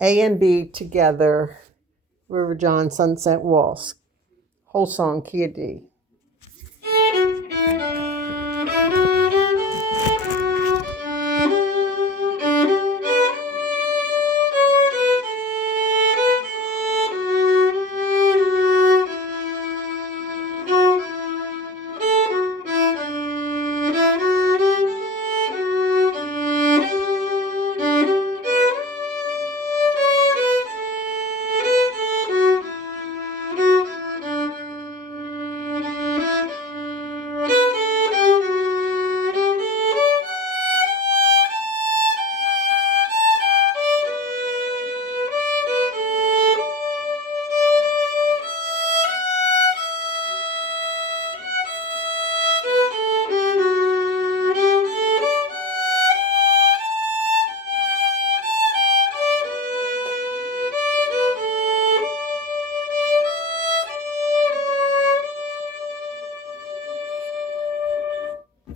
A and B together, River John Sunset Waltz. Whole song, key of D.